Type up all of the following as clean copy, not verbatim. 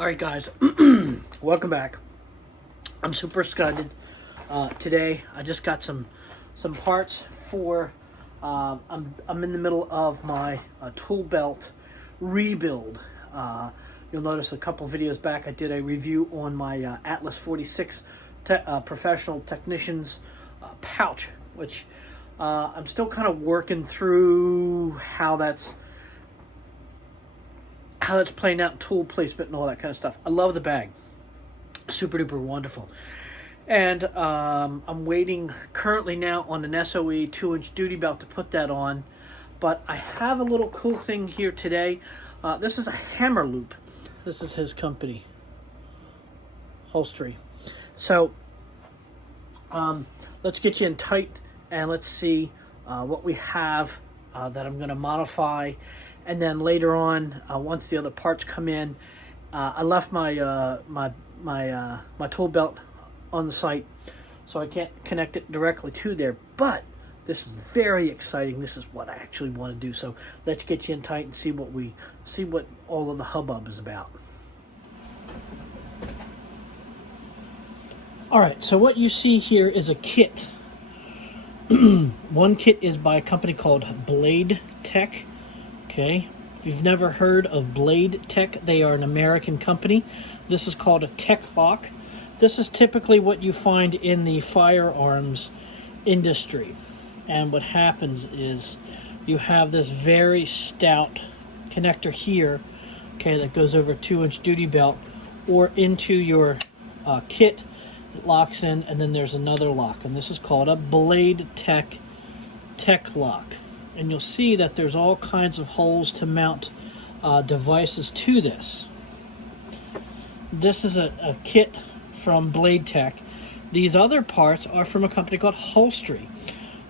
All right, guys, welcome back. I'm super excited. Today, I just got some parts for. I'm in the middle of my tool belt rebuild. You'll notice a couple videos back I did a review on my Atlas 46 professional technician's pouch, which I'm still kind of working through how that's playing out in tool placement and all that kind of stuff. I love the bag. Super duper wonderful. And I'm waiting currently now on an SOE 2-inch duty belt to put that on. But I have a little cool thing here today. This is a hammer loop. This is his company, Holstery. So let's get you in tight and let's see what we have that I'm going to modify. And then later on, once the other parts come in, I left my my tool belt on the site, so I can't connect it directly to there. But this is very exciting. This is what I actually want to do. So let's get you in tight and see what all of the hubbub is about. All right. So what you see here is a kit. One kit is by a company called Blade Tech. Okay, if you've never heard of Blade Tech, they are an American company. This is called a Tek-Lok. This is typically what you find in the firearms industry. And what happens is you have this very stout connector here, okay, that goes over a 2-inch duty belt or into your kit. It locks in, and then there's another lock. And this is called a Blade Tech Tek-Lok. And you'll see that there's all kinds of holes to mount devices to this. This is a kit from Blade Tech. These other parts are from a company called Holstery.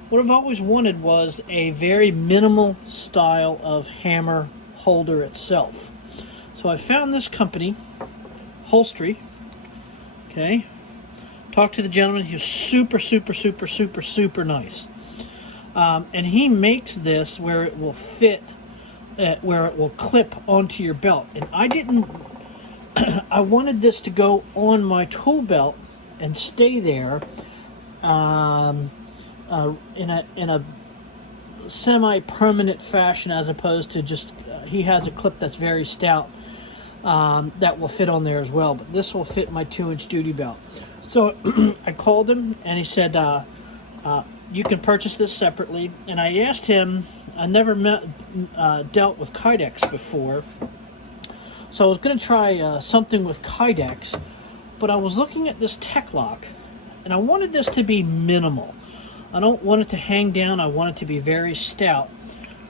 What I've always wanted was a very minimal style of hammer holder itself. So I found this company, Holstery. Okay. Talked to the gentleman. He was super nice. And he makes this where it will fit, where it will clip onto your belt. And I wanted this to go on my tool belt and stay there in a semi-permanent fashion, as opposed to just, he has a clip that's very stout that will fit on there as well. But this will fit my 2-inch duty belt. So I called him and he said, you can purchase this separately. And I asked him, I never dealt with Kydex before, so I was going to try something with Kydex, but I was looking at this Tek-Lok, and I wanted this to be minimal. I don't want it to hang down, I want it to be very stout,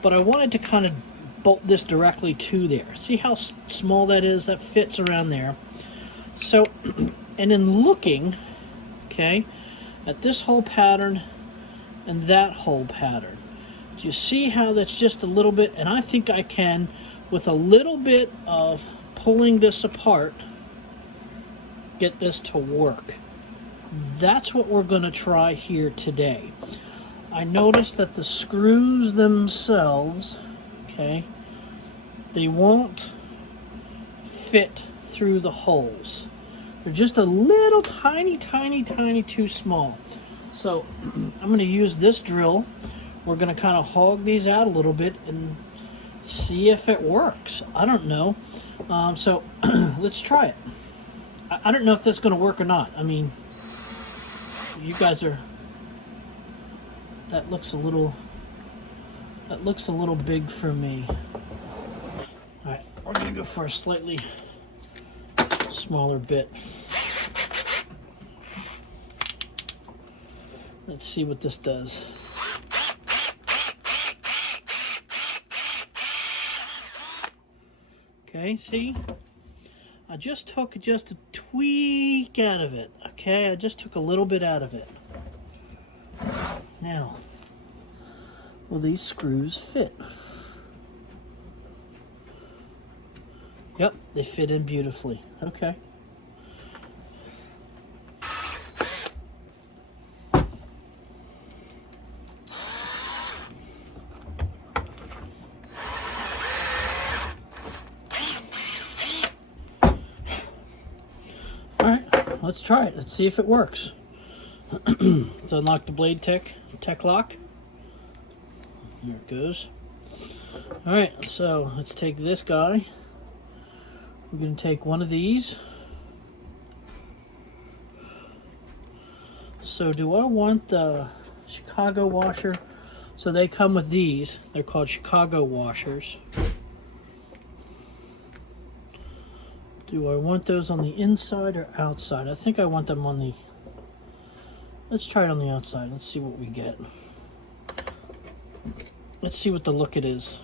but I wanted to kind of bolt this directly to there. See how small that is? That fits around there. So, and in looking, okay, at this whole pattern, and that whole pattern. Do you see how that's just a little bit? And I think I can, with a little bit of pulling this apart, get this to work. That's what we're going to try here today. I noticed that the screws themselves, okay, they won't fit through the holes. They're just a little tiny too small. So I'm going to use this drill. We're going to kind of hog these out a little bit and see if it works. I don't know. So let's try it. I don't know if that's going to work or not. I mean, you guys are... That looks a little big for me. All right, we're going to go for a slightly smaller bit. Let's see what this does. Okay, see? I just took just a tweak out of it. Okay, I just took a little bit out of it. Now, will these screws fit? Yep, they fit in beautifully. Okay. let's try it. Let's see if it works. Let's unlock the Blade Tech lock. Here it goes. All right, so let's take this guy. We're going to take one of these. So do I want the Chicago washer? So they come with these. They're called Chicago washers. Do I want those on the inside or outside? I think I want them on the... Let's try it on the outside. Let's see what we get. Let's see what the look it is.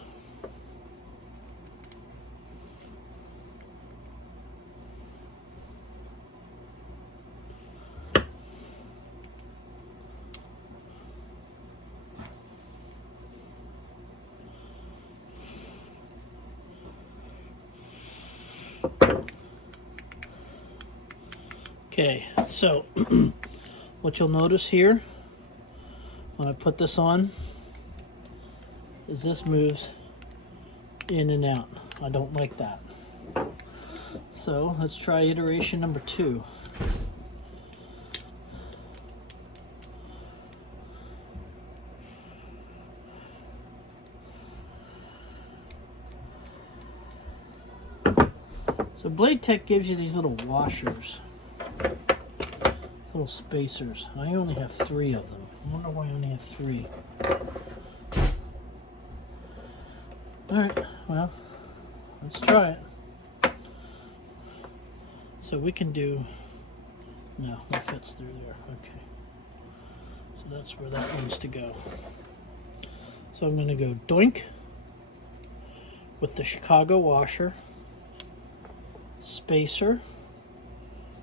Okay, so what you'll notice here when I put this on is this moves in and out. I don't like that. So let's try iteration number 2. So Blade Tech gives you these little washers. Little spacers. I only have 3 of them. I wonder why I only have 3. Alright, well, let's try it. So we can do... No, it fits through there. Okay. So that's where that needs to go. So I'm going to go doink with the Chicago washer, spacer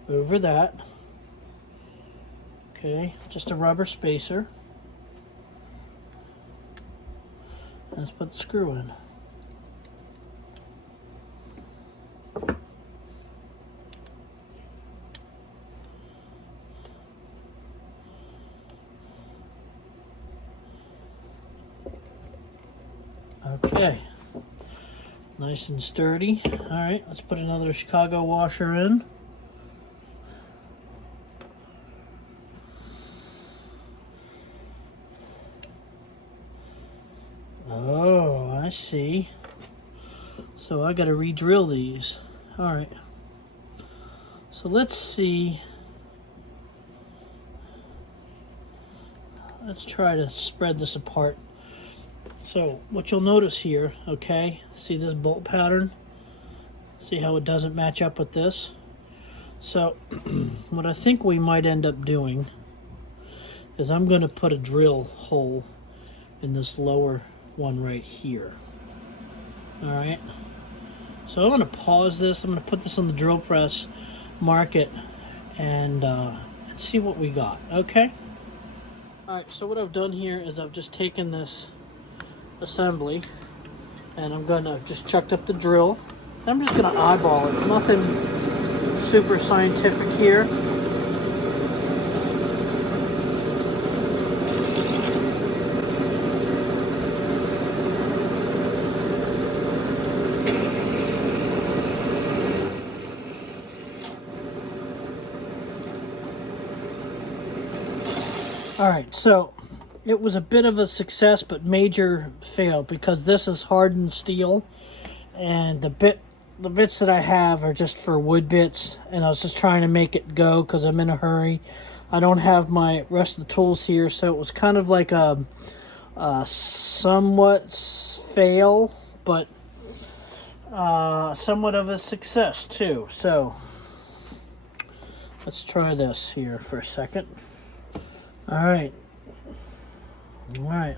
over that. Okay, just a rubber spacer. Let's put the screw in. Okay, nice and sturdy. All right, let's put another Chicago washer in. Oh, I see. So I got to re-drill these. All right. So let's see. Let's try to spread this apart. So what you'll notice here, okay, see this bolt pattern? See how it doesn't match up with this? So what I think we might end up doing is I'm going to put a drill hole in this lower one right here. All right, so I'm going to pause this. I'm going to put this on the drill press, mark it, and see what we got. Okay. All right, so what I've done here is I've just taken this assembly and I'm going to just chucked up the drill. I'm just going to eyeball it. Nothing super scientific here. All right, so it was a bit of a success, but major fail because this is hardened steel, and the bits that I have are just for wood bits, and I was just trying to make it go because I'm in a hurry. I don't have my rest of the tools here, so it was kind of like a somewhat fail, but somewhat of a success too. So let's try this here for a second. All right,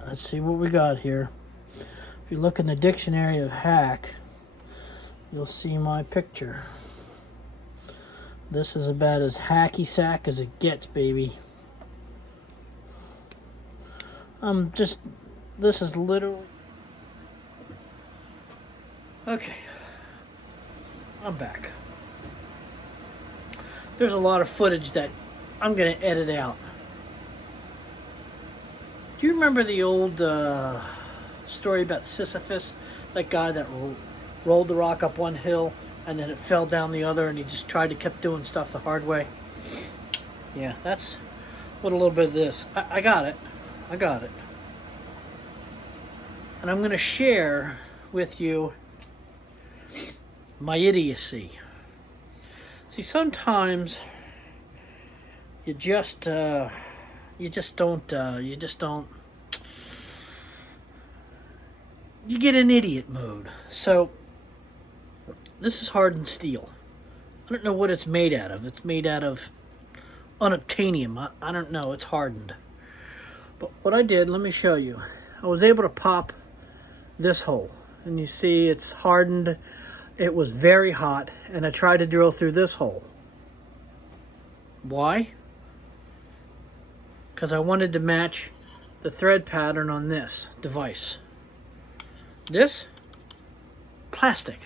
let's see what we got here. If you look in the dictionary of hack, you'll see my picture. This is about as hacky sack as it gets, baby. This is literally... Okay, I'm back. There's a lot of footage that I'm gonna edit out. Do you remember the old story about Sisyphus? That guy that rolled the rock up one hill and then it fell down the other, and he just kept doing stuff the hard way. Yeah, that's what a little bit of this. I got it. I got it. And I'm going to share with you my idiocy. See, sometimes you just don't, you get in idiot mode. So, this is hardened steel. I don't know what it's made out of. It's made out of unobtainium. I don't know. It's hardened. But what I did, let me show you. I was able to pop this hole. And you see it's hardened. It was very hot. And I tried to drill through this hole. Why? Because I wanted to match the thread pattern on this device. This, plastic.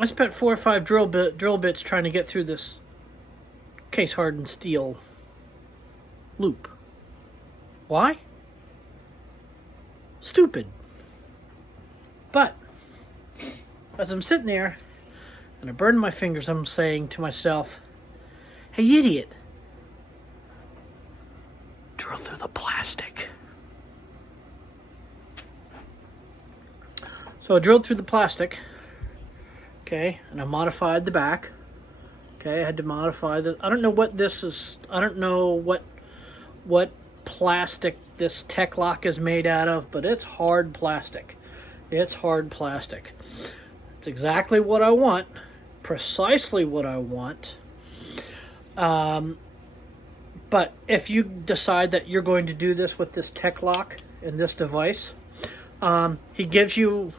I spent 4 or 5 drill bits trying to get through this case hardened steel loop. Why? Stupid. But as I'm sitting there and I burn my fingers, I'm saying to myself, hey idiot, drill through the plastic. So I drilled through the plastic, okay, and I modified the back. Okay, I had to modify the, I don't know what this is, I don't know what plastic this Tek-Lok is made out of, but it's hard plastic. It's hard plastic. It's exactly what I want, precisely what I want. But if you decide that you're going to do this with this Tek-Lok and this device, he gives you,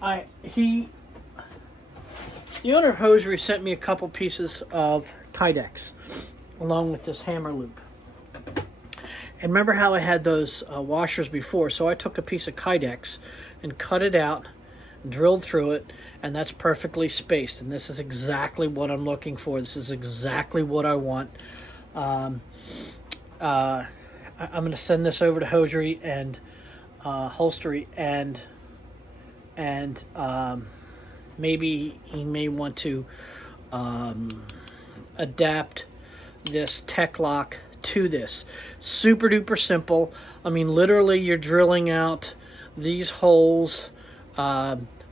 the owner of Hosiery sent me a couple pieces of Kydex along with this hammer loop. And remember how I had those washers before? So I took a piece of Kydex and cut it out, drilled through it, and that's perfectly spaced. And this is exactly what I'm looking for. This is exactly what I want. I'm going to send this over to Hosiery and Holstery, and maybe he may want to adapt this Tek-Lok to this. Super duper simple. I mean, literally you're drilling out these holes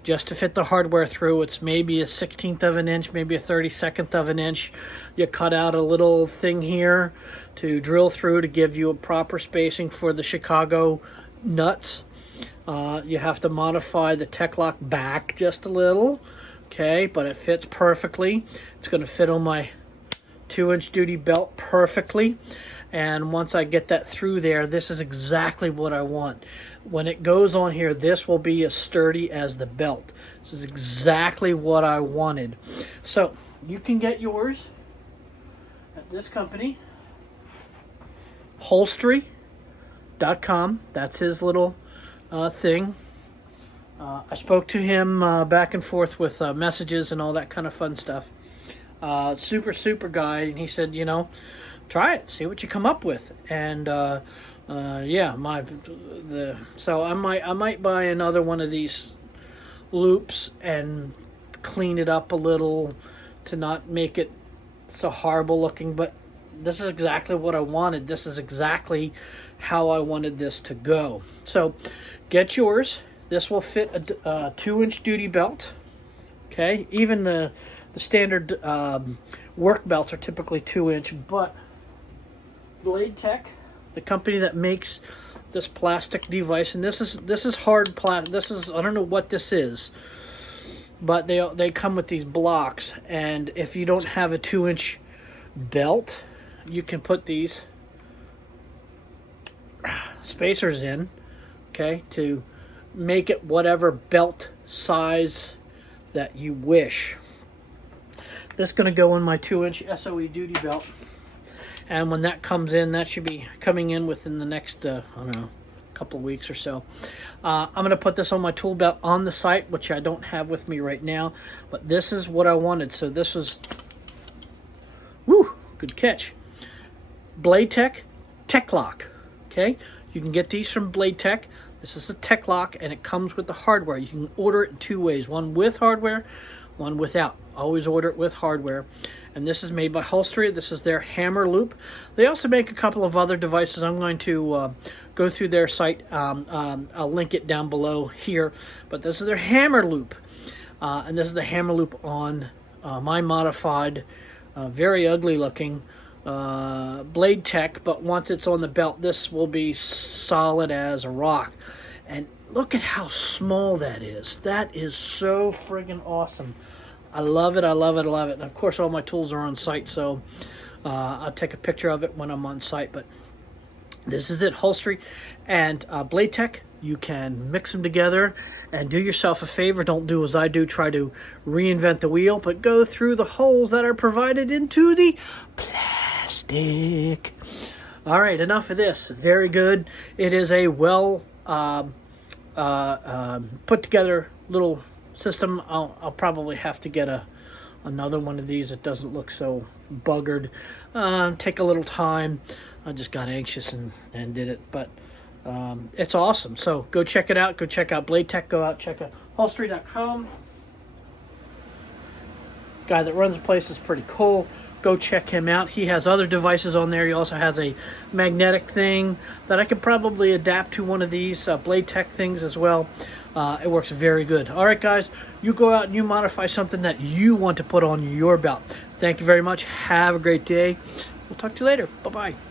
just to fit the hardware through. It's maybe a 1/16 of an inch, maybe a 32nd of an inch. You cut out a little thing here to drill through to give you a proper spacing for the Chicago nuts. You have to modify the Tek-Lok back just a little, okay, but it fits perfectly. It's going to fit on my 2-inch duty belt perfectly. And once I get that through there, this is exactly what I want. When it goes on here, this will be as sturdy as the belt. This is exactly what I wanted. So you can get yours at this company, Holstery.com. That's his little thing. I spoke to him back and forth with messages and all that kind of fun stuff. Super guy, and he said, you know, try it, see what you come up with. And yeah, so I might buy another one of these loops and clean it up a little to not make it so horrible looking, but this is exactly what I wanted. This is exactly how I wanted this to go. So get yours. This will fit a 2-inch duty belt. Okay, even the standard work belts are typically 2-inch, but Blade Tech, the company that makes this plastic device, and this is hard plastic. This is, I don't know what this is, but they come with these blocks, and if you don't have a 2-inch belt, you can put these spacers in, okay, to make it whatever belt size that you wish. This is going to go in my 2-inch SOE duty belt, and when that comes in, that should be coming in within the next I don't know, couple of weeks or so. I'm going to put this on my tool belt on the site, which I don't have with me right now, but this is what I wanted. So this was, woo, good catch. Blade Tech Tek-Lok. Okay, you can get these from Blade Tech. This is a Tek-Lok, and it comes with the hardware. You can order it in 2 ways: one with hardware, one without. Always order it with hardware. And this is made by Holstery. This is their hammer loop. They also make a couple of other devices. I'm going to go through their site. I'll link it down below here. But this is their hammer loop. And this is the hammer loop on my modified, very ugly looking Blade Tech. But once it's on the belt, this will be solid as a rock. And look at how small that is. That is so friggin' awesome. I love it, I love it, I love it. And of course, all my tools are on site, so I'll take a picture of it when I'm on site. But this is it, Holstery and Blade Tech. You can mix them together and do yourself a favor. Don't do as I do, try to reinvent the wheel, but go through the holes that are provided into the plastic. All right, enough of this. Very good. It is a well put together little system. I'll probably have to get another one of these that doesn't look so buggered. Take a little time. I just got anxious and did it, but it's awesome. So go check it out. Go check out Blade Tech. Go out, check out Holstery.com. Guy that runs the place is pretty cool. Go check him out. He has other devices on there. He also has a magnetic thing that I could probably adapt to one of these Blade Tech things as well. It works very good. All right, guys, you go out and you modify something that you want to put on your belt. Thank you very much. Have a great day. We'll talk to you later. Bye-bye.